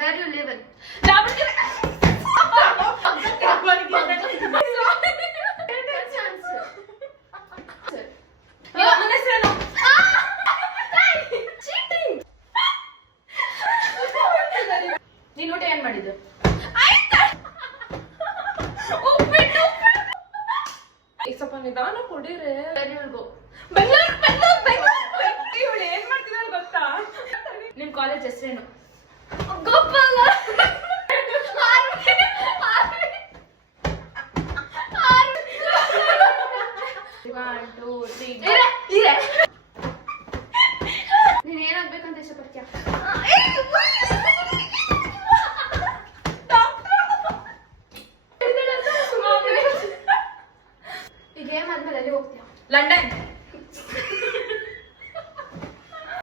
Where you live in? Davanagere. ನನ್ನ ಹೆಸರೇನು? ನೀನ್ ಊಟ ಏನ್ ಮಾಡಿದ್ದು? ಉಪ್ಪಿಟ್ಟು. ಈಗ ಸ್ವಲ್ಪ ನಿಧಾನ ಕೊಡಿರೆ. Where you will go? Bengaluru. ಇವಳು ಏನ್ ಮಾಡ್ತಿದ್ದಾಳೆ ಗೊತ್ತಾ? ನಿಮ್ ಕಾಲೇಜ್ ಹೆಸರೇನು? ಗೋಪಾಲ. ನೀನ್ ಏನಾಗ್ಬೇಕಂತ ಇಷ್ಟಪಡ್ತೀಯ? ಈಗ ಏನ್ ಆದ್ಮೇಲೆ ಎಲ್ಲಿ ಹೋಗ್ತೀಯ? ಲಂಡನ್.